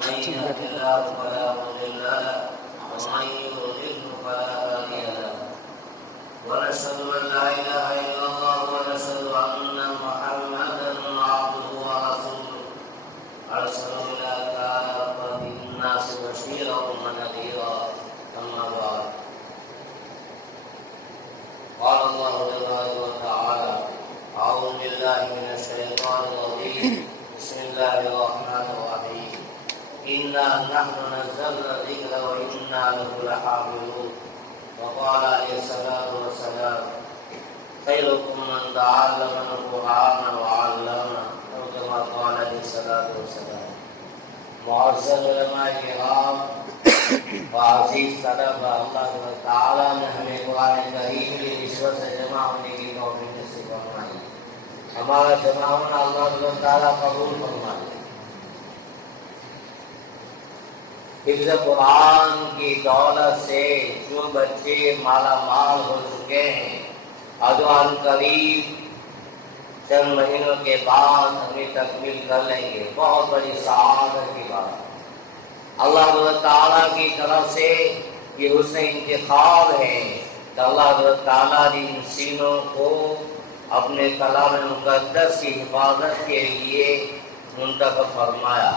من يهد الله فلا مضل له ومن يضلل فلا هادي له ونشهد ان لا اله الا الله ونشهد ان محمدا عبده ورسوله ارسله الى كافه الناس بشيرا ونذيرا اما بعد قال الله تبارك وتعالى اعوذ بالله من الشيطان الرجيم بسم الله الرحمن الرحيم انا نحن نزلنا الذكر وانا له لحافظون وقال عليه الصلاه والسلام خيركم من تعلم القران وعلمه او كما قال عليه الصلاه والسلام معزز علماء کرام وعزیز طلبہ، اللہ تعالیٰ نے ہمیں قرآن کریم کی نسبت سے جمع ہونے کی توفیق نصیب فرمائی. ہمارا جمع ہونا اللہ تعالیٰ قبول فرمائے. حفظ قرآن کی دولت سے جو بچے مالا مال ہو چکے ہیں ادوان قریب چند مہینوں کے بعد ہمیں تکمیل کر لیں گے. بہت بڑی سعادت کی بات. اللہ تعالیٰ کی طرف سے یہ حسن انتخاب ہے کہ اللہ تعالیٰ نے ان سینوں کو اپنے کلام مقدس کی حفاظت کے لیے منتخب فرمایا.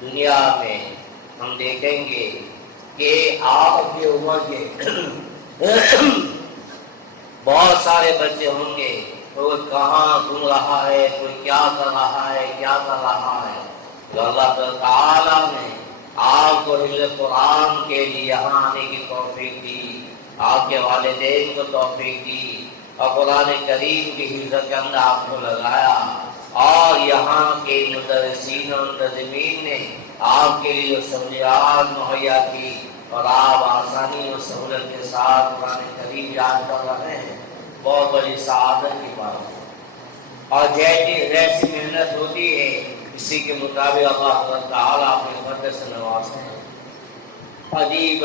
دنیا میں ہم دیکھیں گے کہ آپ کی عمر کے بہت سارے بچے ہوں گے. کوئی کہاں گھوم رہا ہے, کوئی کیا کر رہا ہے, تو اللہ تعالیٰ نے آپ کو حفظ قرآن کے لیے یہاں آنے کی توفیق دی, آپ کے والدین کو توفیق دی اور قرآن کریم کی حفظ کے اندر آپ کو لگایا, اور یہاں کے مدرسین اور منتظمین نے آپ کے لیے سہولیات مہیا کی اور آپ آسانی اور سہولت کے ساتھ قرآن کریم یاد کر رہے ہیں. بہت بڑی سعادت کی بات ہے. اور جیسی محنت ہوتی ہے اسی کے مطابق اللہ تعالیٰ اپنے فضل سے نوازتے ہیں. عجیب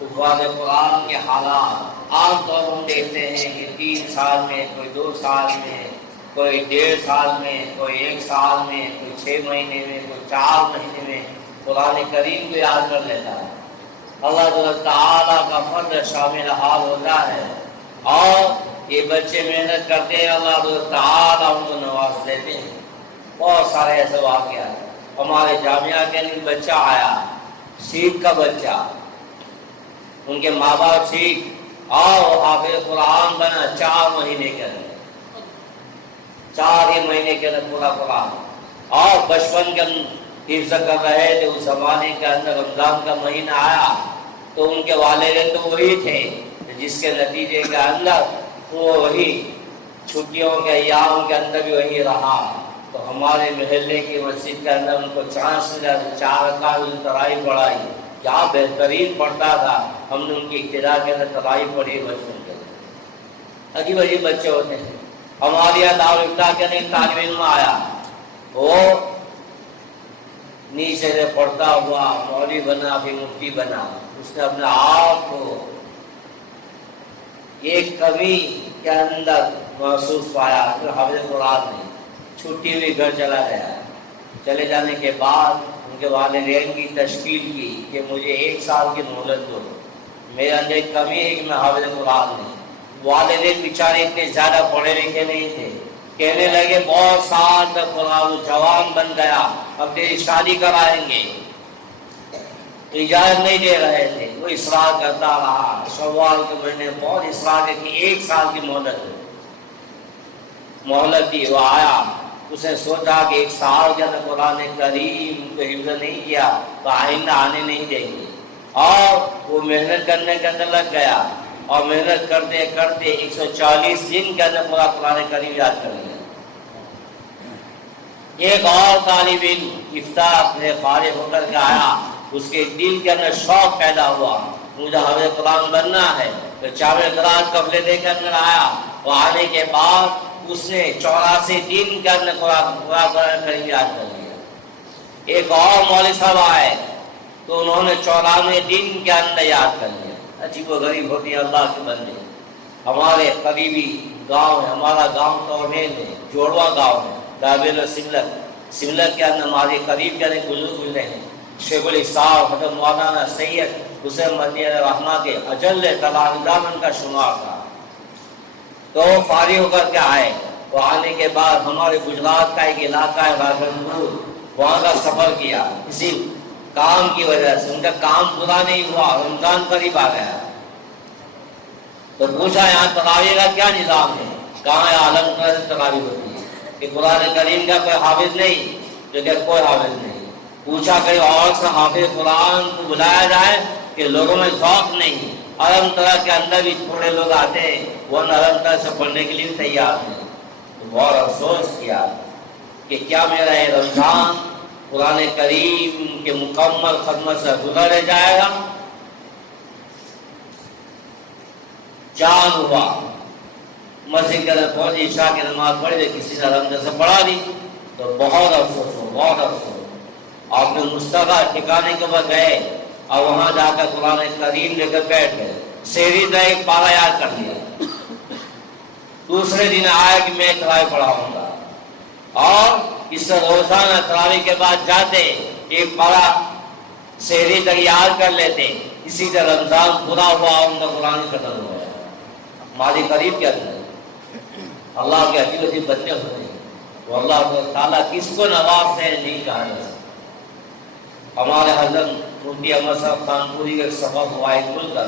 حفاظ قرآن کے حالات عام طور ہم دیکھتے ہیں کہ 3 سال میں, کوئی 2 سال میں, کوئی 1.5 سال میں, کوئی 1 سال میں, کوئی 6 مہینے میں, کوئی 4 مہینے میں قرآن کریم کو یاد کر لیتا ہے. اللہ تعالیٰ کا فضل شامل حال ہوتا ہے اور یہ بچے محنت کرتے ہیں, اللہ تعالیٰ ان کو نواز دیتے ہیں. بہت سارے ایسے واقعات. ہمارے جامعہ کے اندر بچہ آیا, سیکھ کا بچہ, ان کے ماں باپ سیکھ اور حافظ قرآن بنا 4 مہینے کے اندر, 4 ہی مہینے کے اندر پورا قرآن. اور بچپن کے حفظ کر رہے تھے. اس زمانے کے اندر رمضان کا مہینہ آیا تو ان کے والدین تو وہی تھے, جس کے نتیجے کے اندر وہ وہی چھٹیوں کے ایام کے اندر بھی وہی رہا. تو ہمارے محلے کی مسجد کے اندر ان کو 4 رکعت تراویح پڑھائی. کیا بہترین پڑھتا تھا. ہم نے ان کی ابتدا کے اندر تراویح پڑھی بچپن کے اندر. عجیب عجیب بچے ہوتے ہیں. ہمارے یہاں دارالفتہ کے اندر طالب علم آیا, وہ نیچے سے پڑھتا ہوا مولوی بنا, پھر مفتی بنا. اس نے اپنے آپ کو ایک کمی کے اندر محسوس پایا. پھر حافظ قرآن نہیں, چھٹی ہوئی گھر چلا گیا. چلے جانے کے بعد ان کے والدین کی تشکیل کی کہ مجھے 1 سال کی مہلت دو, میرے اندر ایک کمی ہے کہ میں حافظ قرآن نہیں. والدین بیچارے اتنے زیادہ پڑھے لکھے نہیں تھے, کہنے لگے بہت سال تک قرآن, جوان بن گیا, اب تیری شادی کرائیں گے. اجازت نہیں دے رہے تھے. وہ اصرار کرتا رہا. شوال کے مہینے بہت اصرار کی 1 سال کی مہلت دی. وہ آیا, اس نے سوچا کہ 1 سال کے اندر قرآن کریم کو حفظ نہیں کیا تو آئندہ آنے نہیں دیں گے. اور وہ محنت کرنے کے اندر لگ گیا, اور محنت کرتے کرتے 140 دن کے اندر پورا قرآن کریم یاد کر لیا. ایک اور طالب علم افتاح سے فارغ ہو کر کے آیا. اس کے دل کے اندر شوق پیدا ہوا, مجھے حافظ قرآن بننا ہے. تو 4 قرآن قبلے دے کر اندر آیا. وہ آنے کے بعد اس نے 84 دن کے اندر قرآن کریم یاد کر لیا. ایک اور مولوی صاحب آئے تو انہوں نے 94 دن کے اندر یاد کر لیا. عجیب و غریب ہوتی ہے اللہ کے بندے. ہمارے قریبی گاؤں ہے, ہمارا گاؤں توڑین ہے, جوڑوا گاؤں ہے, دابل و سملر کے اندر ہمارے قریب کے بزرگ گزرے ہیں، شیخ الاسلام حضرت مولانا سید حسین مدنی رحمہ کے اجل تلامذہ کا شمار تھا۔ تو فارغ ہو کر کے آئے، تو آنے کے بعد ہمارے گجرات کا ایک علاقہ ہے راجنپور، وہاں کا سفر کیا اسی کام کی وجہ سے۔ ان کا کام پورا نہیں ہوا، رمضان قریب آ گیا، تو پوچھا یہاں تراویح کا کیا نظام ہے؟ کہاں ہے عالم سے تراویح ہوتی ہے کہ قرآن کریم کا کوئی حافظ نہیں، جو کہ کوئی حافظ نہیں۔ پوچھا کہ اور سے حافظ قرآن کو بلایا جائے کہ لوگوں میں ذوق نہیں۔ الحمد طرح کے اندر بھی تھوڑے لوگ آتے ہیں، وہ الحمد طرح سے پڑھنے کے لیے تیار ہیں۔ تو بہت افسوس کیا کہ کیا میرا یہ رمضان قرآن کریم کے مکمل خدمت سے گزر جائے گا؟ چاند ہوا، مسجد کے اندر پہنچی، عشاء کی نماز پڑھی تو کسی نے رمضان سے پڑھا دی، تو بہت افسوس ہو، بہت افسوس۔ آپ نے مستقبل ٹھکانے کے بعد گئے اور وہاں جا کر قرآن کریم لے کر بیٹھ گئے، سحری کا ایک پارا یاد کر لیا، دوسرے دن آیا کہ میں تراویح پڑھاؤں گا، اور اس سے روزانہ تراویح کے بعد جاتے ایک پارا سحری تک یاد کر لیتے، اسی طرح رمضان پورا ہوا، ان کا قرآن ختم ہو گیا۔ ہمارے قریب کے اندر اللہ کے عجیب عجیب بندے ہوتے ہیں، وہ اللہ تعالیٰ کس کو نوازتے ہیں نہیں کہا جا سکتا۔ ہمارے حضرت مفتی احمد صاحب خانپوری کا سبق ہوا ایک ملک کا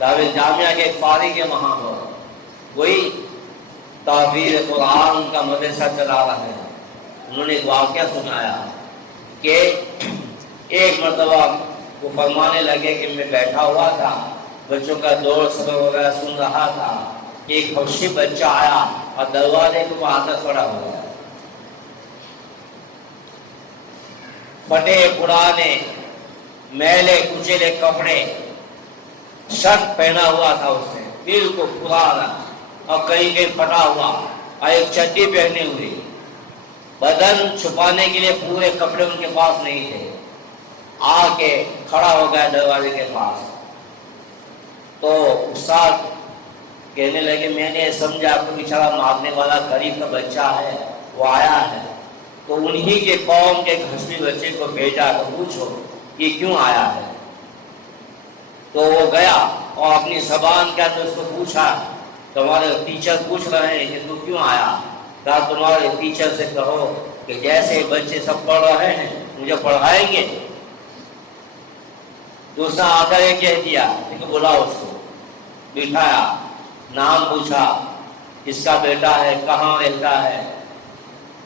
دعوی جامعہ کے ایک فارغ کے وہاں پر وہی تحفیظ قرآن کا مدرسہ چلا رہے ہیں۔ انہوں نے ایک واقعہ سنایا کہ ایک مرتبہ وہ فرمانے لگے کہ میں بیٹھا ہوا تھا، بچوں کا دور سبق وغیرہ سن رہا تھا، ایک حبشی بچہ آیا اور دروازے کو وہاں تک کھڑا ہو گیا، پھٹے پرانے میلے کچیلے کپڑے، شرٹ پہنا ہوا تھا اس نے بالکل پرانا اور کہیں کہیں پھٹا ہوا، اور ایک چڈی پہنے ہوئی، بدن چھپانے کے لیے پورے کپڑے ان کے پاس نہیں تھے، آ کے کھڑا ہو گیا دروازے کے پاس۔ تو استاد کہنے لگے میں نے سمجھا کوئی بیچارہ مارنے والا غریب کا بچہ ہے، وہ آیا ہے، تو انہی کے قوم کے گھسمی بچے کو بھیجا تو پوچھو یہ کیوں آیا ہے۔ تو وہ گیا اور اپنی زبان کے اندر اس کو پوچھا، تمہارے ٹیچر پوچھ رہے ہیں کہ تو کیوں آیا؟ کہا تمہارے ٹیچر سے کہو کہ جیسے بچے سب پڑھ رہے ہیں مجھے پڑھائیں گے۔ دوسرا آ کر یہ کہہ دیا کہ بلاؤ اس کو، بٹھایا، نام پوچھا، اس کا بیٹا ہے، کہاں رہتا ہے،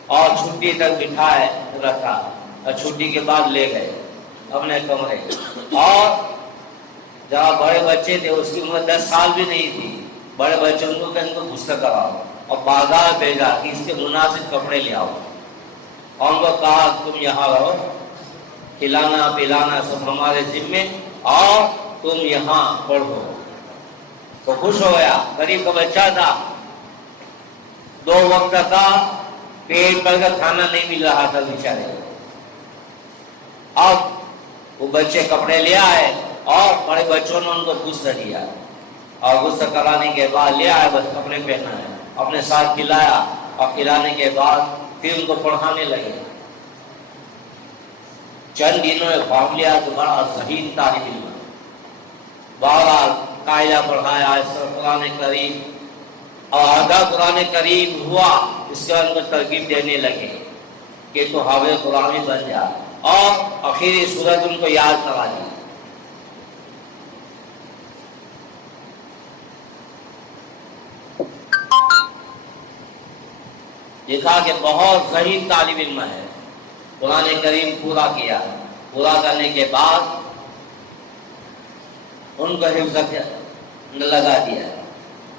اور چھٹی تک بٹھائے رکھا، اور چھٹی کے بعد لے گئے اپنے کمرے۔ اور جہاں بڑے بچے تھے اس کی عمر 10 سال بھی نہیں تھی، بڑے بچوں کو کہ ان کو غسل کراؤ، اور بازار بھیجا کہ اس کے مناسب کپڑے لے آؤ، اور ان کو کہا تم یہاں رہو، کھلانا پلانا سب ہمارے ذمے، اور تم یہاں پڑھو۔ تو خوش ہو گیا، غریب کا بچہ تھا، 2 وقت کا پیٹ بھر کر کھانا نہیں مل رہا تھا بیچارے۔ اب وہ بچے کپڑے لے آئے اور بڑے بچوں نے ان کو غسل دیا، اور غسل کرانے کے بعد لے آئے، بس کپڑے پہنا ہے، اپنے ساتھ کھلایا، اور کھلانے کے بعد پھر ان کو پڑھانے لگے۔ چند دنوں میں فارمولہ تو بڑا ذہین طالب علم، بہرحال قاعدہ پڑھایا، اس طرح قرآن کریم، اور آدھا قرآن کریم ہوا، اس کے ان کو ترغیب دینے لگے کہ تو حافظ قرآن بن جا، اور آخری سورت ان کو یاد کرا دی۔ دیکھا کہ بہت ذہین طالب علم ہے، قرآن کریم پورا کیا، پورا کرنے کے بعد ان کو حفظ لگا دیا،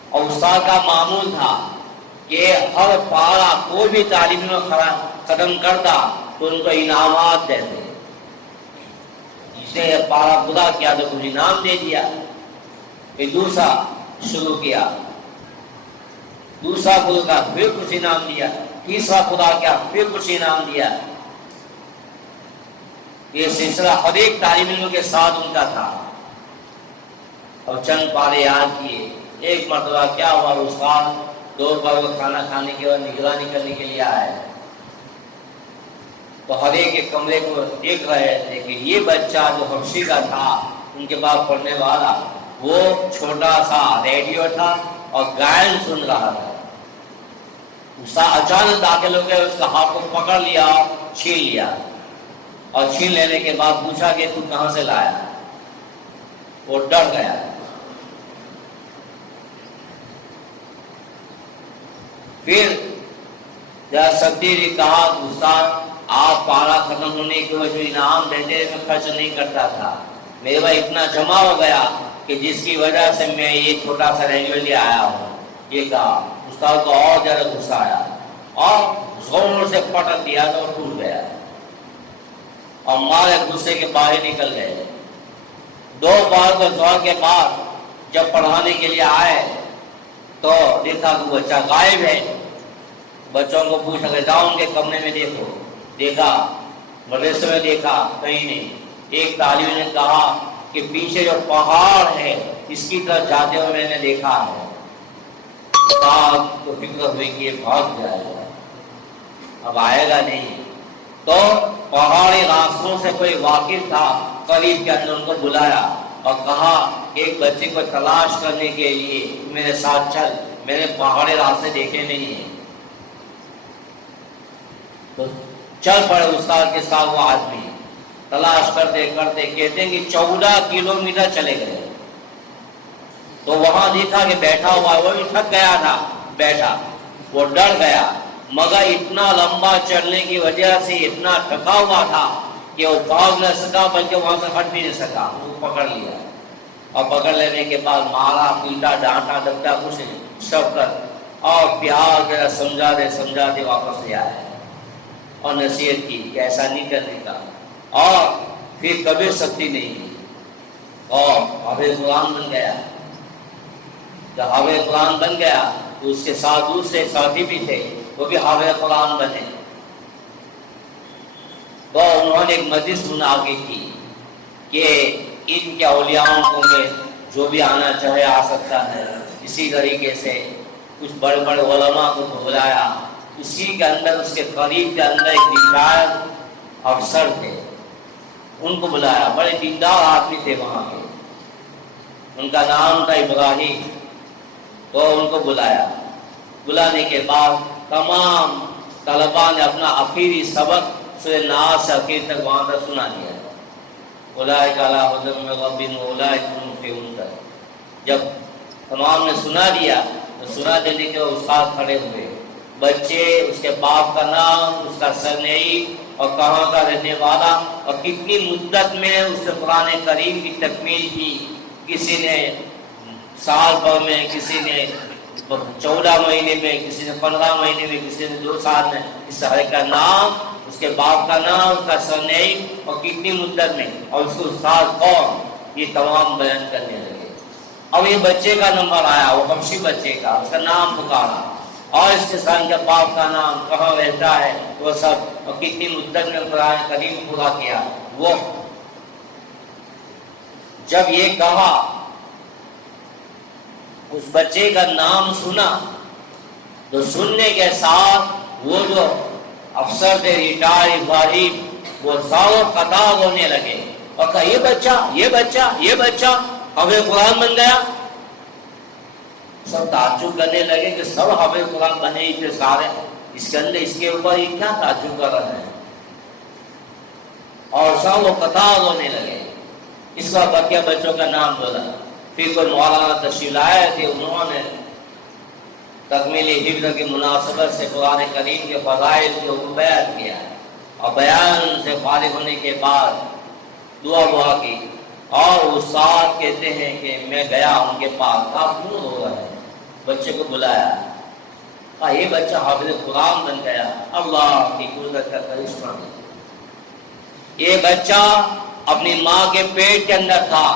اور استاد کا معمول تھا کہ ہر پارا کوئی بھی طالب علم ختم کرتا تو ان کو انعامات دیتے، جس نے پارا پورا کیا تو کچھ انعام دے دیا۔ پھر دوسرا شروع کیا، دوسرا پورا کا پھر کچھ انعام دیا، تیسرا پورا کیا پھر کچھ انعام دیا۔ یہ سلسلہ ہر ایک طالب علم کے ساتھ ان کا تھا، اور چند پارے یاد کیے۔ ایک مرتبہ کیا ہوا، استاد 2 بار وہ کھانا کھانے کے بعد نگرانی کرنے کے لیے آئے، تو ہر ایک کے کمرے کو دیکھ رہے تھے کہ یہ بچہ جو حبشی کا تھا ان کے پاس پڑھنے والا، وہ چھوٹا سا ریڈیو تھا اور گائن سن رہا تھا۔ اچانک داخل ہو گئے، اس کا ہاتھ کو پکڑ لیا، چھین لیا، اور چھین لینے کے بعد پوچھا کہ تو کہاں سے لایا؟ وہ ڈر گیا۔ پھر جب سبزی نے کہا استاد آپ پارا ختم ہونے کے بعد جو انعام دیتے میں خرچ نہیں کرتا تھا، میرے بھائی اتنا جمع ہو گیا کہ جس کی وجہ سے میں یہ چھوٹا سا ریڈیو لے آیا ہوں۔ یہ کہا، استاد کو اور زیادہ غصہ آیا اور زور سے پٹک دیا تو ٹوٹ گیا اور مارے غصے کے باہر نکل گئے۔ 2 بار کو زور کے بعد جب پڑھانے کے لیے آئے تو دیکھا کہ بچہ غائب ہے۔ بچوں کو پوچھا کہ جاؤ ان کے کمرے میں دیکھو، دیکھا مدرسے میں دیکھا کہیں نہیں۔ ایک طالب نے کہا کہ پیچھے جو پہاڑ ہے اس کی طرف جاتے ہوئے میں نے دیکھا ہے۔ تو فکر ہوئی کہ یہ بھاگ جائے گا، اب آئے گا نہیں۔ تو پہاڑی راستوں سے کوئی واقف تھا، قریب کے اندر ان کو بلایا اور کہا ایک بچے کو تلاش کرنے کے لیے میرے ساتھ چل، میں نے پہاڑی راستے دیکھے نہیں ہیں۔ تو چل پڑے استاد کے ساتھ وہ آدمی، تلاش کرتے کرتے کہتے ہیں کہ 14 کلومیٹر چلے گئے تو وہاں دیکھا کہ بیٹھا ہوا، وہ بھی تھک گیا تھا، بیٹھا، وہ ڈر گیا، مگر اتنا لمبا چلنے کی وجہ سے اتنا تھکا ہوا تھا کہ وہ بھاگ نہ سکا بلکہ وہاں سے ہٹ بھی نہیں سکا۔ وہ پکڑ لیا اور پکڑ لینے کے بعد مارا پیٹا ڈانٹا ڈپٹا کچھ سب کر اور پیار ذرا سمجھا دے واپس لے آیا اور نصیحت کی کہ ایسا نہیں کرنے کا، اور پھر کبھی سختی نہیں کی اور حافظ قرآن بن گیا۔ جب حافظ قرآن بن گیا تو اس کے ساتھ دوسرے ساتھی بھی تھے، وہ بھی حافظ قرآن بنے۔ تو انہوں نے ایک مجلس بنا کے کی کہ ان کے اولیاءوں کو میں جو بھی آنا چاہے آ سکتا ہے۔ اسی طریقے سے کچھ بڑے بڑے علماء کو بلایا، اسی کے اندر اس کے قریب کے اندر ایک ریٹائرڈ افسر تھے، ان کو بلایا، بڑے دیندار آدمی تھے وہاں کے، ان کا نام تھا ابراہیم۔ تو ان کو بلایا، بلانے کے بعد تمام طلباء نے اپنا آخری سبق سورہ ناس سے آخر تک وہاں تک سنا دیا۔ اولئک علی ھدی من ربہم واولئک ھم المفلحون تک جب تمام نے سنا دیا تو سنا دینے کے استاد کھڑے ہوئے، بچے، اس کے باپ کا نام، اس کا سرنیم اور کہاں کا رہنے والا اور کتنی مدت میں اس نے قرآن کریم کی تکمیل کی، کسی نے سال بھر میں، کسی نے 14 مہینے میں، کسی نے 15 مہینے میں، کسی نے 2 سال میں، اس ہر کا نام، اس کے باپ کا نام، اس کا سرنیم اور کتنی مدت میں اور اس کو استاد کون، یہ تمام بیان کرنے لگے۔ اب یہ بچے کا نمبر آیا، وہ حبشی بچے کا، اس کا نام پکارا اور اس کے ساتھ کے باپ کا نام، کہاں رہتا ہے، وہ سب، اور کتنی مدت میں قرآن کریم پورا کیا۔ وہ جب یہ کہا، اس بچے کا نام سنا تو سننے کے ساتھ وہ جو افسر تھے ریٹائر ابراہیم، وہ زاروں قطار ہونے لگے اور کہا یہ بچہ یہ بچہ یہ بچہ حافظ قرآن بن گیا۔ سب تعجب کرنے لگے کہ سب حافظ قرآن بنے ہی تھے سارے، اس کے اندر اس کے اوپر یہ کیا تعجب کر رہے ہیں، اور سب وہ قطار ہونے لگے۔ اس کا بقیہ بچوں کا نام بولا، پھر کوئی مولانا تشریف لائے تھے، انہوں نے تکمیل حفظ کی مناسبت سے قرآن کریم کے فضائل کو بیان کیا اور بیان سے فارغ ہونے کے بعد دعا کی، اور استاد کہتے ہیں کہ میں گیا ان کے پاس، کافی دور ہو رہا ہے، بچے کو بلایا، کہا یہ بچہ حافظ قرآن بن گیا، اللہ کی قدرت کا کرشمہ۔ یہ بچہ اپنی ماں کے پیٹ کے اندر تھا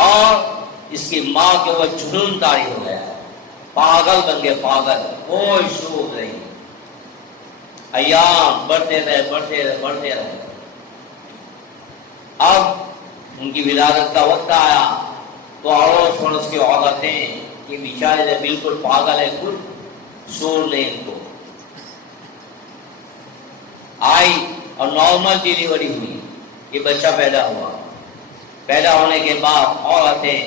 اور اس کی ماں کے وہ جنون طاری ہو گیا، پاگل بن گئے، پاگل، کوئی شعور نہیں۔ ایام بڑھتے رہے۔ اب ان کی ولادت کا وقت آیا تو اڑوس پڑوس کی عورتیں کہ بیچارے بالکل پاگل ہے، کچھ شعور نہیں ان کو، آئی اور نارمل ڈیلیوری ہوئی، یہ بچہ پیدا ہوا۔ پیدا ہونے کے بعد عورتیں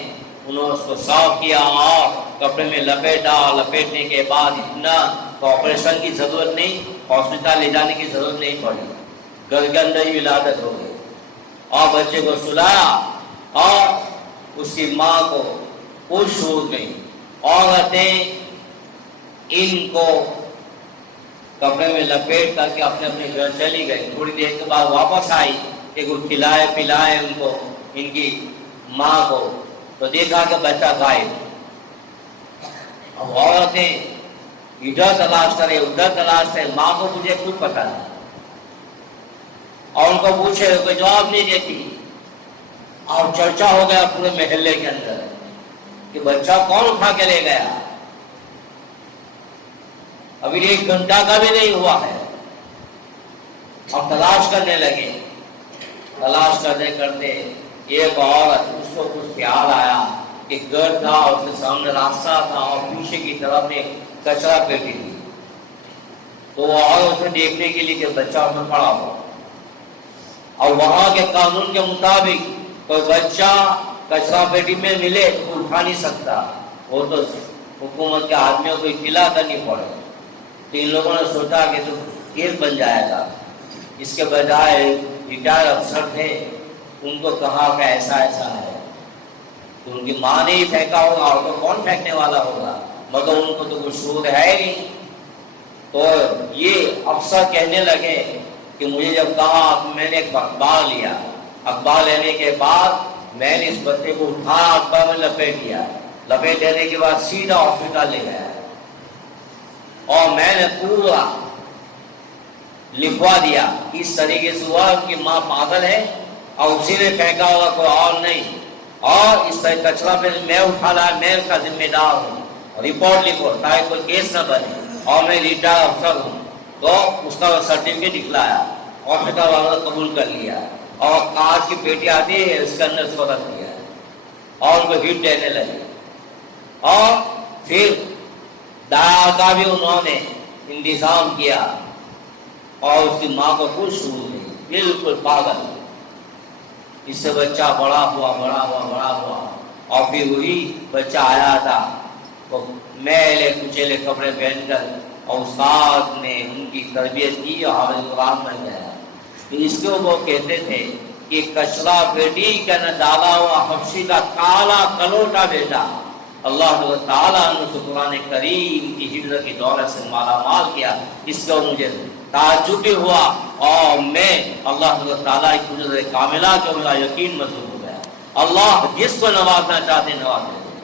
انہوں نے اس کو صاف کیا اور کپڑے میں لپیٹا، لپیٹنے کے بعد اتنا آپریشن کی ضرورت نہیں، ہاسپٹل لے جانے کی ضرورت نہیں پڑی، گھر کے اندر ہی ولادت ہو گئی اور بچے کو سلایا اور اس کی ماں کو خوش ہو گئی۔ عورتیں ان کو کپڑے میں لپیٹ کر کے اپنے اپنے گھر چلی گئی، تھوڑی دیر کے بعد واپس آئی کہ وہ کھلائے پلائے ان کو، ان کی ماں کو، تو دیکھا کہ بچہ غائب۔ اب عورتیں ادھر تلاش کرے ادھر تلاش کرے، ماں کو مجھے خود پتا نہیں، اور ان کو پوچھے کوئی جواب نہیں دیتی، اور چرچا ہو گیا پورے محلے کے اندر کہ بچہ کون اٹھا کے لے گیا، ابھی 1 گھنٹہ کا بھی نہیں ہوا ہے۔ اب تلاش کرنے لگے، تلاش کرتے کرتے ایک عورت، اس کو کچھ خیال آیا کہ گھر تھا، اس کے سامنے راستہ تھا اور پیچھے کی طرف ایک کچرا پیٹی تھی، تو وہ عورت اسے دیکھنے کے لیے کہ بچہ اس میں پڑا ہوا، اور وہاں کے قانون کے مطابق کوئی بچہ کچرا پیٹی میں ملے تو اٹھا نہیں سکتا، وہ تو حکومت کے آدمیوں کو اطلاع کرنی پڑے۔ تو ان لوگوں نے سوچا کہ تو کیس بن جائے گا، اس کے بجائے ریٹائر افسر تھے، ان کو کہا کہ ایسا ایسا ہے، تو ان کی ماں نے ہی پھینکا ہوگا، اور تو کون پھینکنے والا ہوگا، مگر ان کو تو کچھ شعور ہے ہی نہیں۔ تو یہ افسر کہنے لگے کہ مجھے جب کہا، میں نے ایک اخبار لیا، اخبار لینے کے بعد میں نے اس بچے کو اٹھا اخبار میں لپیٹ دیا، لپیٹ دینے کے بعد سیدھا ہاسپٹل لے گیا، اور میں نے پورا لکھوا دیا اس طریقے سے ہوا کہ ماں پاگل ہے اور اسی نے پھینکا ہوگا، کوئی اور نہیں، اور اس طرح کچرا پہ میں اٹھا لایا، میں اس کا ذمہ دار ہوں، رپورٹ لکھو تاکہ کوئی کیس نہ بنے، اور میں ریٹائر افسر ہوں۔ تو اس کا سرٹیفکیٹ دکھلایا، ہاسپٹل والوں نے قبول کر لیا، اور کانچ کی پیٹی آتی ہے اس کے اندر اس کو رکھ دیا، اور ان کو ہٹ دینے لگے، اور پھر دایا کا بھی انہوں نے انتظام کیا، اور اس کی ماں کو کچھ شروع نہیں، بالکل پاگل۔ اس سے بچہ بڑا ہوا بڑا ہوا بڑا ہوا، اور پھر وہی بچہ آیا تھا وہ میلے کچیلے کپڑے پہن کر، اور استاد نے ان کی تربیت کی اور حافظ قرآن بن گیا۔ اس کو وہ کہتے تھے کہ کچرا پیٹی کا نہ ڈالا ہوا حبشی کا کالا کلوٹا بیٹا اللہ تعالیٰ نے قرآن کریم کی حفظ کی دولت سے مالا مال کیا، اس کو مجھے تعجب بھی ہوا، اور میں اللہ تعالیٰ کی قدرت کاملہ کو میرا یقین مضبوط ہو گیا۔ اللہ جس کو نوازنا چاہتے ہیں نواز دے دیں،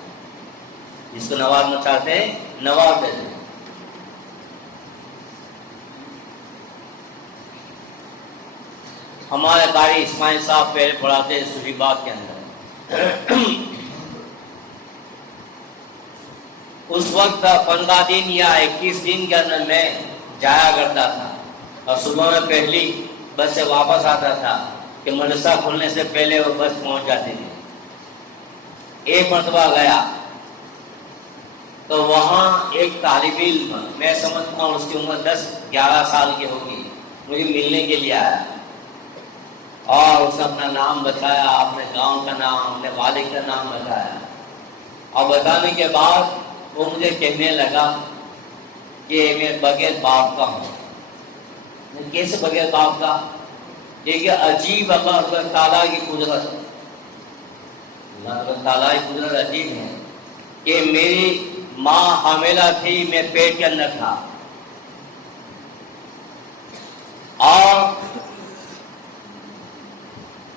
جس کو نوازنا چاہتے ہیں نواز دے دیں۔ ہمارے قاری اسماعیل صاحب پہلے پڑھاتے ہیں سوری باغ کے اندر، اس وقت 15 دن یا 21 دن کے اندر میں جایا کرتا تھا، اور صبح میں پہلی بس سے واپس آتا تھا کہ مدرسہ کھلنے سے پہلے وہ بس پہنچ جاتی تھی۔ ایک مرتبہ گیا تو وہاں ایک طالب علم، میں سمجھتا ہوں اس کی عمر 10-11 سال کی ہوگی، مجھے ملنے کے لیے آیا، اور اس نے اپنا نام بتایا، اپنے گاؤں کا نام، اپنے والد کا نام بتایا، اور بتانے کے بعد وہ مجھے کہنے لگا کہ میں بغیر باپ کا ہوں۔ میں کیسے بغیر باپ کا؟ دیکھیے عجیب اللہ تعالیٰ کی قدرت، اللہ تعالیٰ کی قدرت عجیب ہے کہ میری ماں حاملہ تھی، میں پیٹ کے اندر تھا، اور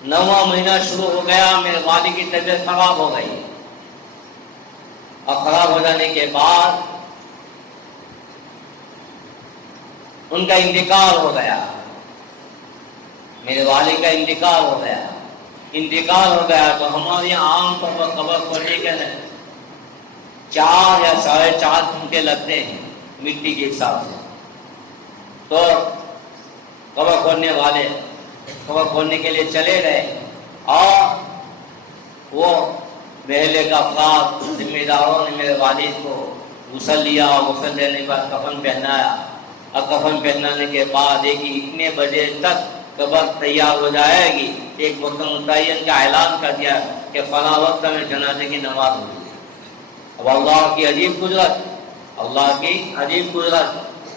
9واں مہینہ شروع ہو گیا، میرے والد کی طبیعت خراب ہو گئی، اور خراب ہو جانے کے بعد ان کا انتقال ہو گیا، میرے والد کا انتقال ہو گیا۔ انتقال ہو گیا تو ہمارے یہاں عام طور پر قبر کھودنے کے 4 یا 4.5 گھنٹے لگتے ہیں مٹی کے حساب سے، تو قبر کھودنے والے قبر کھودنے کے لیے چلے گئے، اور وہ محلے کا افراد ذمہ داروں نے میرے والد کو غسل لیا، اور غسل لینے کے بعد کفن پہنایا، اور کفن پہنانے کے بعد اتنے بجے تک کب تیار ہو جائے گی، ایک وقت متعین کا اعلان کر دیا کہ فلاں وقت میں جنازے کی نماز ہوگی۔ اب اللہ کی عجیب قدرت، اللہ کی عجیب قدرت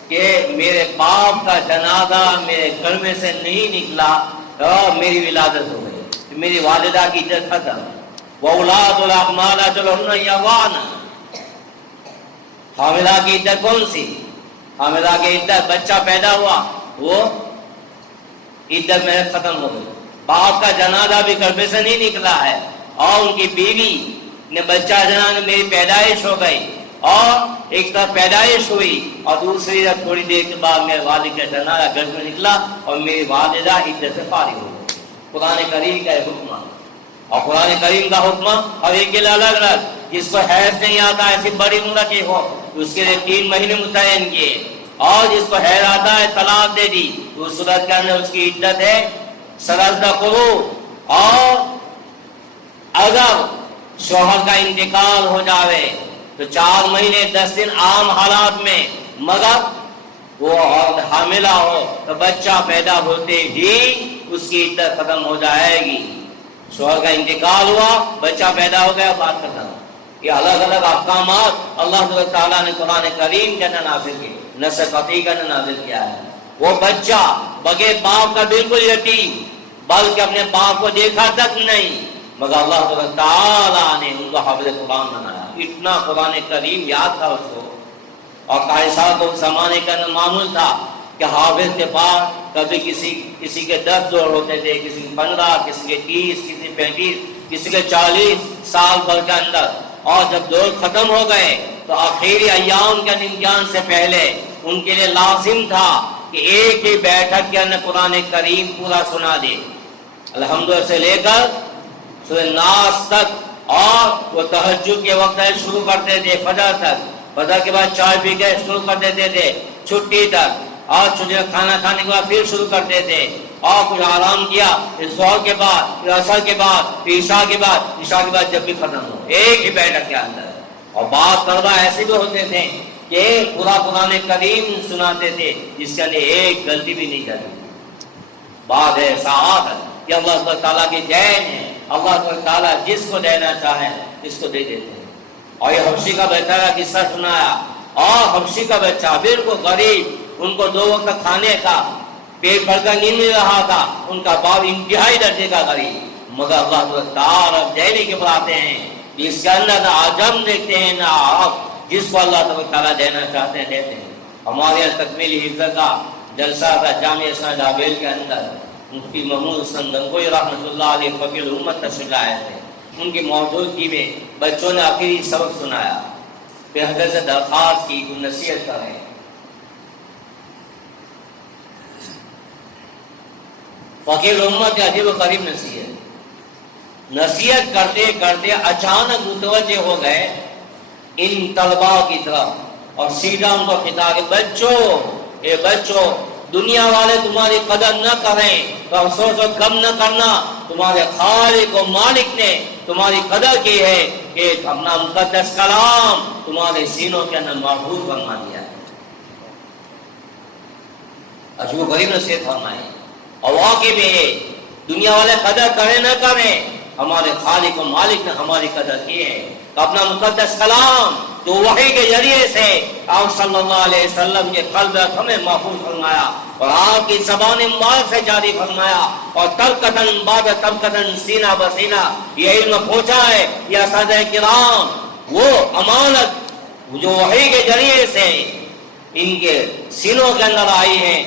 کہ میرے باپ کا جنازہ میرے گھر میں سے نہیں نکلا اور میری ولادت ہو گئی، میری والدہ کی عزت ختم۔ وَأُولَادُ الْأَحْمَالَ أَجَلُهُنَّ يَوَانَ، حاملہ کی عدت کون سی؟ حاملہ کی عدت بچہ پیدا ہوا وہ عدت میں ختم ہو گئی۔ باپ کا جنازہ بھی گھر میں سے نہیں نکلا ہے اور ان کی بیوی نے بچہ جنازہ میری پیدائش ہو گئی، اور ایک طرف پیدائش ہوئی اور دوسری طرف تھوڑی دیر کے بعد میرے والد کا جنازہ گھر میں نکلا اور میری والدہ عدت سے فارغ ہو گئی۔ قرآن کریم کا حکم، اور قرآن کریم کا حکم اور ایک کے لیے الگ الگ، جس کو حیض نہیں آتا ایسی بڑی عمر کی ہو اس کے لیے 3 مہینے متعین کیے، اور جس کو حیض آتا ہے طلاق دے دی تو اس صورت کے اندر اس کی عدت ہے 13 قروء۔ اور اگر شوہر کا انتقال ہو جاوے تو 4 مہینے 10 دن عام حالات میں، مگر وہ عورت حاملہ ہو تو بچہ پیدا ہوتے ہی اس کی عدت ختم ہو جائے گی۔ شوہر کا انتقال ہوا، بچہ پیدا ہو گیا، بات ختم۔ یہ الگ الگ احکامات اللہ تعالیٰ نے قرآن کریم کے اندر نازل کیے، نص قطعی کا نازل کیا ہے۔ وہ بچہ بغیر باپ کا بالکل یتیم، بلکہ اپنے باپ کو دیکھا تک نہیں، مگر اللہ تعالیٰ نے ان کو حافظ قرآن بنایا۔ اتنا قرآن کریم یاد تھا اس کو، اور قاری صاحب کو زمانے کا معمول تھا کہ حافظ کے پاس کبھی کسی کے 10 جوڑ ہوتے تھے، کسی کے 15، کسی کے 30، کسی کے 35، کسی کے 40 سال بھر کے اندر۔ اور جب دور ختم ہو گئے تو آخری ایام کے امتحان سے پہلے ان کے لیے لازم تھا کہ ایک ہی بیٹھک کے اندر قرآن کریم پورا سنا دے، الحمدللہ سے لے کر سورہ ناس تک، اور وہ تہجد کے وقت شروع کرتے تھے فجر تک، فجر کے بعد چائے پی کے شروع کر دیتے تھے چھٹی تک، اور چھٹی کھانا کھانے کے بعد پھر شروع کرتے تھے، اور کچھ آرام کیا ظہر کے بعد، عصر کے بعد، عشاء کے بعد جب بھی ختم ہو ایک ہی بیٹھک کے اندر۔ اور بعض طلبہ ایسے بھی ہوتے تھے کہ پورا قرآن کریم سناتے تھے جس کے اندر ایک غلطی بھی نہیں جاتی۔ بعد ایسا کہ اللہ تعالیٰ کی دین ہے، اللہ تعالیٰ جس کو دینا چاہے اس کو دے دیتے ہیں۔ اور یہ حبشی کا بیچارہ قصہ سنایا، اور حبشی کا بچہ بالکل غریب، ان کو 2 وقت کھانے کا پیٹ بھر کر نہیں مل رہا تھا، ان کا باپ انتہائی درجے کا غریب، مگر اللہ تعالیٰ دینے کے بلاتے ہیں، اس کے اندر نہ عجم دیکھتے ہیں نہ عرب، جس کو اللہ تعالیٰ دینا چاہتے ہیں دیتے ہیں۔ ہمارے یہاں تکمیل حفظ کا جلسہ تھا جامعہ اسلامیہ ڈابیل کے اندر، مفتی محمود حسن گنگوئی رحمۃ اللہ علیہ فقیہ الامت تشریف لائے تھے، ان کی موجودگی میں بچوں نے آخری سبق سنایا، پھر حضرت سے درخواست کی کہ نصیحت کریں۔ فقیہ الامت عجیب و غریب نصیحت کرتے کرتے اچانک متوجہ ہو گئے ان طلباء کی طرف، اور سیدھا ان کو خطاب کہ بچوں، دنیا والے تمہاری قدر نہ کریں تو افسوس و غم نہ کرنا، تمہارے خالق و مالک نے تمہاری قدر کی ہے کہ اپنا مقدس کلام تمہارے سینوں کے اندر محفوظ فرما دیا ہے۔ عجیب و غریب نصیحت فرمائی، اور واقعی میں دنیا والے قدر کریں نہ کریں، ہمارے خالق و مالک نے ہماری قدر کی ہے، تو اپنا مقدس کلام تو وحی کے ذریعے سے آپ صلی اللہ علیہ وسلم کے قلب ہمیں محفوظ فرمایا اور آپ کی زبان مبارک سے جاری فرمایا، اور ترکتن بعد ترکتن سینہ بسینہ یہ علم پہنچا ہے۔ یہ اساتذہ کرام وہ امانت جو وحی کے ذریعے سے ان کے سینوں کے اندر آئی ہے،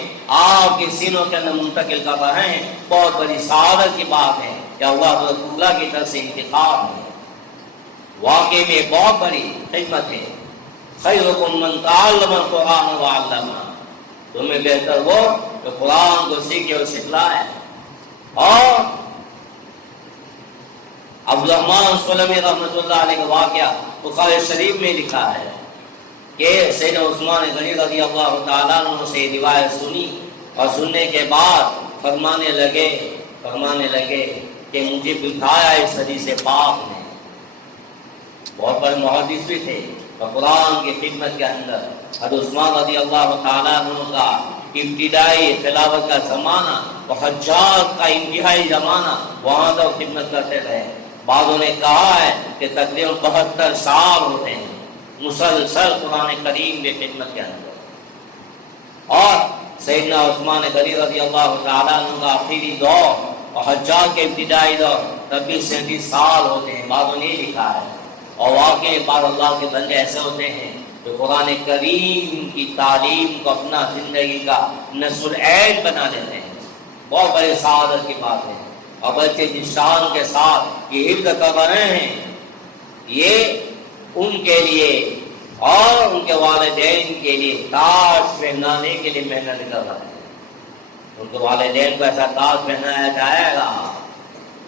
آپ کے سینوں کے اندر منتقل کر رہے ہیں، بہت بڑی سعادت کی بات ہے کہ اللہ تعالیٰ کی طرف سے انتخاب ہے، واقعی میں بہت بڑی خدمت ہے۔ خیرکم من تعلم القرآن وعلمہ، تمہیں بہتر وہ جو قرآن کو سیکھے اور سکھلائے۔ اور عبدالرحمن سلمی رحمۃ اللہ علیہ کا واقعہ بخاری شریف میں لکھا ہے کہ سیدنا عثمان غنی رضی اللہ تعالیٰ عنہ سے روایت سنی، اور سننے کے بعد فرمانے لگے کہ مجھے بٹھایا اس حدیث پاک نے۔ بہت بڑے محدث بھی تھے، اور قرآن کی خدمت کے اندر حضرت عثمان رضی اللہ تعالیٰ عنہ کا ابتدائی خلافت کا زمانہ تو حجاج کا انتہائی زمانہ وہاں تک خدمت کرتے رہے. بعضوں نے کہا ہے کہ تقریباً 72 سال ہوتے ہیں مسلسل قرآن کریم کی خدمت کے اندر. اور سیدنا عثمان غنی رضی اللہ تعالیٰ عنہ کا آخری دور اور حجاج کے ابتدائی دور تب بھی 37 سال ہوتے ہیں. بعضوں نے لکھا ہے. اور واقعی بعض اللہ کے بندے ایسے ہوتے ہیں جو قرآن کریم کی تعلیم کو اپنا زندگی کا نصر عین بنا لیتے ہیں. بہت بڑے سعادت کی بات ہے. اور بچے جس شان کے ساتھ یہ حفظ کر رہے ہیں یہ ان کے لیے اور ان کے والدین کے لیے تاج پہنانے کے لیے محنت کر رہے ہیں. ان کے والدین کو ایسا تاج پہنایا جائے گا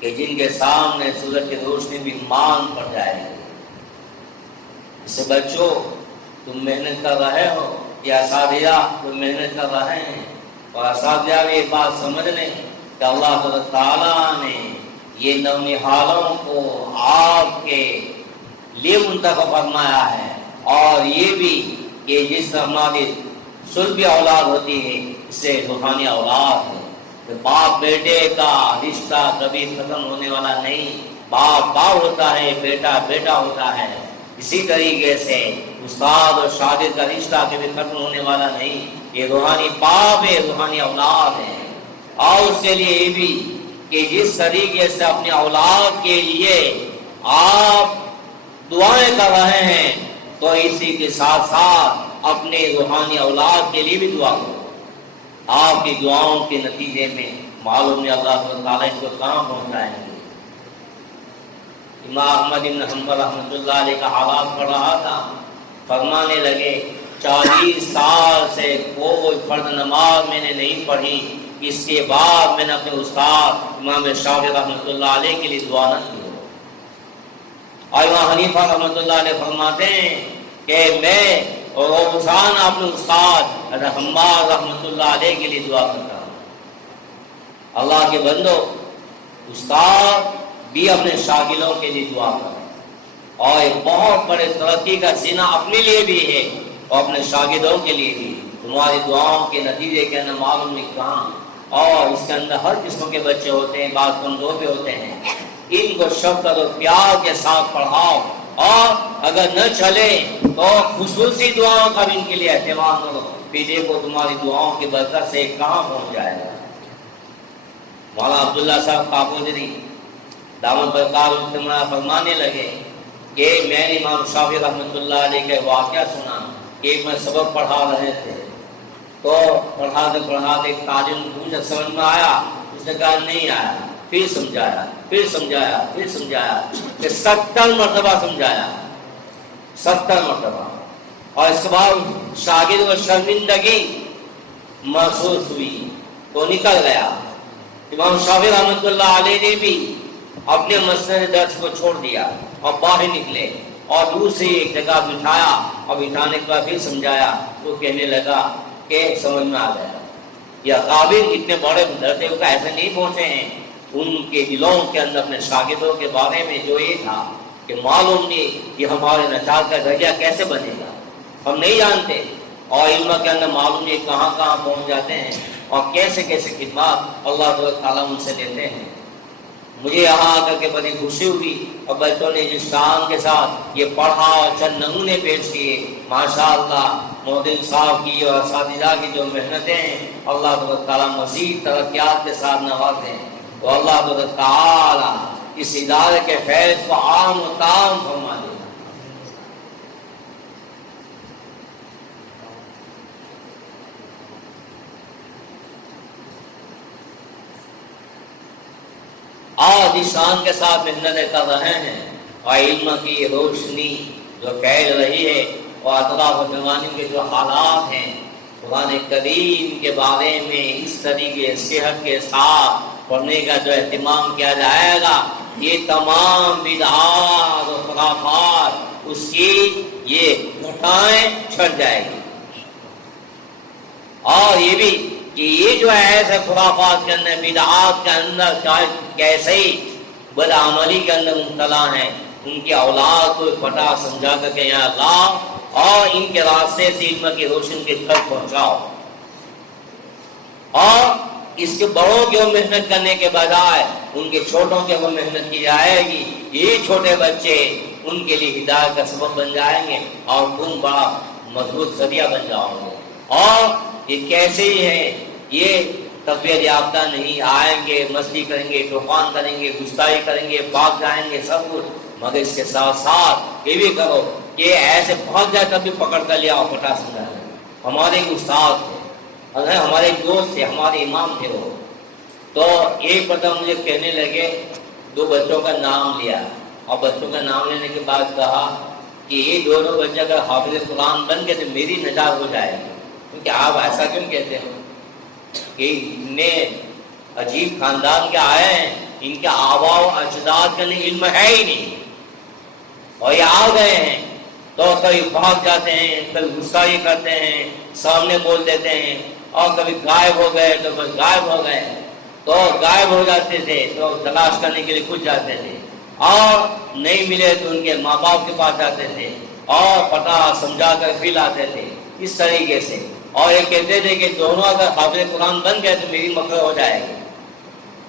کہ جن کے سامنے سورج کی روشنی بھی مان پڑ جائے گی. اس سے بچوں تم محنت کر رہے ہو یا اساتذہ تم محنت کر رہے ہیں. اور اساتذہ بھی یہ بات سمجھ لیں کہ اللہ تعالیٰ نے یہ نونہالوں کو آپ کے لیے منتخب فرمایا ہے. اور یہ بھی کہ جس ہماری سلبی اولاد ہوتی ہے اس سے روحانی اولاد ہے. کہ باپ بیٹے کا رشتہ کبھی ختم ہونے والا نہیں. باپ باپ ہوتا ہے, بیٹا بیٹا ہوتا ہے. اسی طریقے سے استاد اور شاگرد کا رشتہ کبھی ختم ہونے والا نہیں. یہ روحانی باپ ہے, روحانی اولاد ہے. اور اس کے لیے یہ بھی کہ جس طریقے سے اپنے اولاد کے لیے آپ دعائیں کر رہے ہیں تو اسی کے ساتھ ساتھ اپنے روحانی اولاد کے لیے بھی دعا کرو. آپ کی دعاؤں کے نتیجے میں معلوم ہے اللہ تعالیٰ اس کو کہاں پہنچائیں گے. امام احمد بن حنبل رحمۃ اللہ علیہ کا حالات پڑھ رہا تھا. فرمانے لگے 40 سال سے کوئی فرض نماز میں نے نہیں پڑھی. اس کے بعد میں نے اپنے استاد امام شافعی رحمۃ اللہ علیہ کے لیے دعا نہ کی. اور امام حنیفہ رحمۃ اللہ علیہ فرماتے ہیں کہ میں اور روزانہ اپنے استاد حماد رحمۃ اللہ علیہ کے لیے دعا کرتا ہوں. اللہ کے بندو, استاد بھی اپنے شاگردوں کے لیے دعا کریں. اور ایک بہت بڑے ترقی کا زینہ اپنے لیے بھی ہے اور اپنے شاگردوں کے لیے بھی. تمہاری دعاؤں کے نتیجے کے اندر معلوم نہیں کہاں. اور اس کے اندر ہر قسم کے بچے ہوتے ہیں, بعض کمزور بھی ہوتے ہیں. ان کو شفقت اور پیار کے ساتھ پڑھاؤ. اور اگر نہ چلے تو خصوصی دعاؤں کا بھی ان کے لیے اہتمام کرو. پھر دیکھو تمہاری دعاؤں کی برکت سے کہاں پہنچ جائے گا. مولانا عبداللہ صاحب کاکوجری دامت برکات فرمانے لگے کہ میں نے امام شافعی رحمۃ اللہ علیہ کا واقعہ سنا کہ ایک میں سبق پڑھا رہے تھے تو پڑھاتے ایک تاجر پوچھا سمجھ میں آیا. اس نے کہا نہیں آیا. پھر سمجھایا کہ 70 مرتبہ سمجھایا, 70 مرتبہ. اور اس کے بعد شاگرد کو شرمندگی محسوس ہوئی تو نکل گیا. امام شافعی رحمۃ اللہ علیہ نے بھی اپنے مسند درس کو چھوڑ دیا اور باہر نکلے اور دوسری ایک جگہ بٹھایا اور بٹھانے کے بعد پھر سمجھایا. تو کہنے لگا کہ سمجھ میں آ گیا. یا قابل اتنے بڑے درجے کا ایسے نہیں پہنچے ہیں. ان کے دلوں کے اندر اپنے شاگردوں کے بارے میں جو یہ تھا کہ معلوم نہیں کہ ہمارے نجات کا ذریعہ کیسے بنے گا, ہم نہیں جانتے. اور علم کے اندر معلوم نہیں کہاں کہاں پہنچ جاتے ہیں اور کیسے کیسے خدمات اللہ تعالیٰ ان سے لیتے ہیں. مجھے یہاں آ کر کے بڑی خوشی ہوئی اور بچوں نے جس شان کے ساتھ یہ پڑھا اور چند نمونے پیش کیے, ماشاء اللہ مودن صاحب کی اور اساتذہ کی جو محنتیں ہیں اللہ تعالیٰ مزید ترقیات کے ساتھ نوازیں. تو اللہ تعالیٰ اس ادارے کے فیض کو عام و تام فرما دے. آج اس شان کے ساتھ محنتیں کر رہے ہیں اور علم کی روشنی جو پھیل رہی ہے اور اطراف و جوانی کے جو حالات ہیں قرآن کریم کے بارے میں اس طریقے صحت کے ساتھ پڑھنے کا جو اہتمام کیا جائے گا, یہ تمام بدعات و خرافات اس کی یہ گھٹائیں چھٹ جائے گی. اور یہ بھی کہ یہ جو ہے ایسے خرافات کے اندر بدعات کے اندر چاہے کیسے ہی بدعملی کے اندر مبتلا ہیں, ان کی اولاد کو پٹا سمجھا کر کے یہاں لاؤ اور ان کے راستے سے علم کی روشنی کے تک پہنچاؤ. اور اس کے بڑوں کی محنت کرنے کے بجائے ان کے چھوٹوں کے وہ محنت کی جائے گی، یہ چھوٹے بچے ان کے لیے ہدایت کا سبب بن جائیں گے اور تم بڑا مضبوط ذریعہ بن جاؤ گے۔ اور یہ کیسے ہی ہے، یہ تربیت یافتہ نہیں، آئیں گے مستی کریں گے، طوفان کریں گے، گستاخی کریں گے، بھاگ جائیں گے سب کچھ، مگر اس کے ساتھ ساتھ یہ بھی کرو کہ ایسے بھاگ جائے تب بھی پکڑ کر لیا اور پٹا سکتا ہے۔ ہمارے ایک استاد تھے، ہمارے ایک دوست تھے، ہمارے امام تھے وہ، تو ایک مرتبہ مجھے کہنے لگے، دو بچوں کا نام لیا اور بچوں کا نام لینے کے بعد کہا کہ یہ دونوں بچے اگر حافظ قرآن بن گئے تو میری نجات ہو جائے گی، کیونکہ آپ ایسا کیوں کہتے ہو کہ اتنے عجیب خاندان کے آئے ہیں، ان کے آبا و اجداد کا علم ہے ہی نہیں، اور یہ آ گئے ہیں تو کبھی بھاگ جاتے ہیں، کبھی گستاخی کرتے ہیں، سامنے بول دیتے ہیں، اور کبھی غائب ہو گئے تو بس غائب ہو گئے، تو غائب ہو جاتے تھے تو تلاش کرنے کے لیے کچھ جاتے تھے، اور نہیں ملے تو ان کے ماں باپ کے پاس جاتے تھے اور پتہ سمجھا کر پھر لاتے تھے اس طریقے سے، اور یہ کہتے تھے کہ دونوں اگر حافظ قرآن بن گئے تو میری مغفرت ہو جائے گی،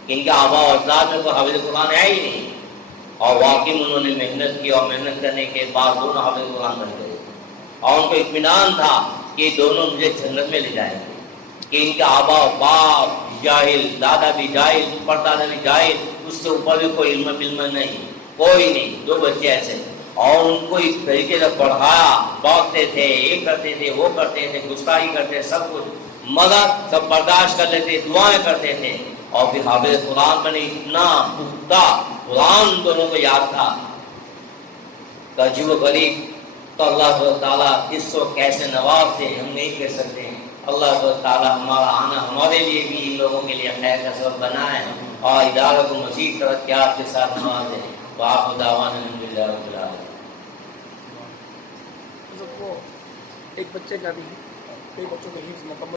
ان کے آبا و اجداد میں کوئی حافظ قرآن ہے ہی نہیں، اور واقعی انہوں نے محنت کی اور محنت کرنے کے بعد دونوں حافظ قرآن بن گئے، اور ان کو اطمینان تھا کہ دونوں مجھے جنت میں لے جائیں گے، کہ ان کے آبا باپ جاہل، دادا بھی جاہل، پردادا بھی جاہل، اس کے اوپر بھی کوئی علم نہیں، کوئی نہیں، دو بچے ایسے، اور ان کو اس طریقے سے پڑھایا، بانٹتے تھے، یہ کرتے تھے، وہ کرتے تھے، گستاخی کرتے سب کچھ، مگر سب برداشت کر لیتے، دعائیں کرتے تھے، اور پھر حافظ قرآن بنے، اتنا پختہ قرآن دونوں کو یاد تھا، عجیب و غریب۔ تو اللہ تعالیٰ اس کو کیسے نوازتے ہم نہیں کہہ سکتے ہیں۔ اللہ تعالیٰ ہمارا آنا ہمارے لیے بھی ان لوگوں کے لیے خیر کا سبب بنائے اور ادارہ کو مزید ترقیات کے ساتھ نوازے۔ وآخر دعوانا الحمد للہ رب العالمین۔ ایک بچے کا بھی کئی بچوں کا حفظ مکمل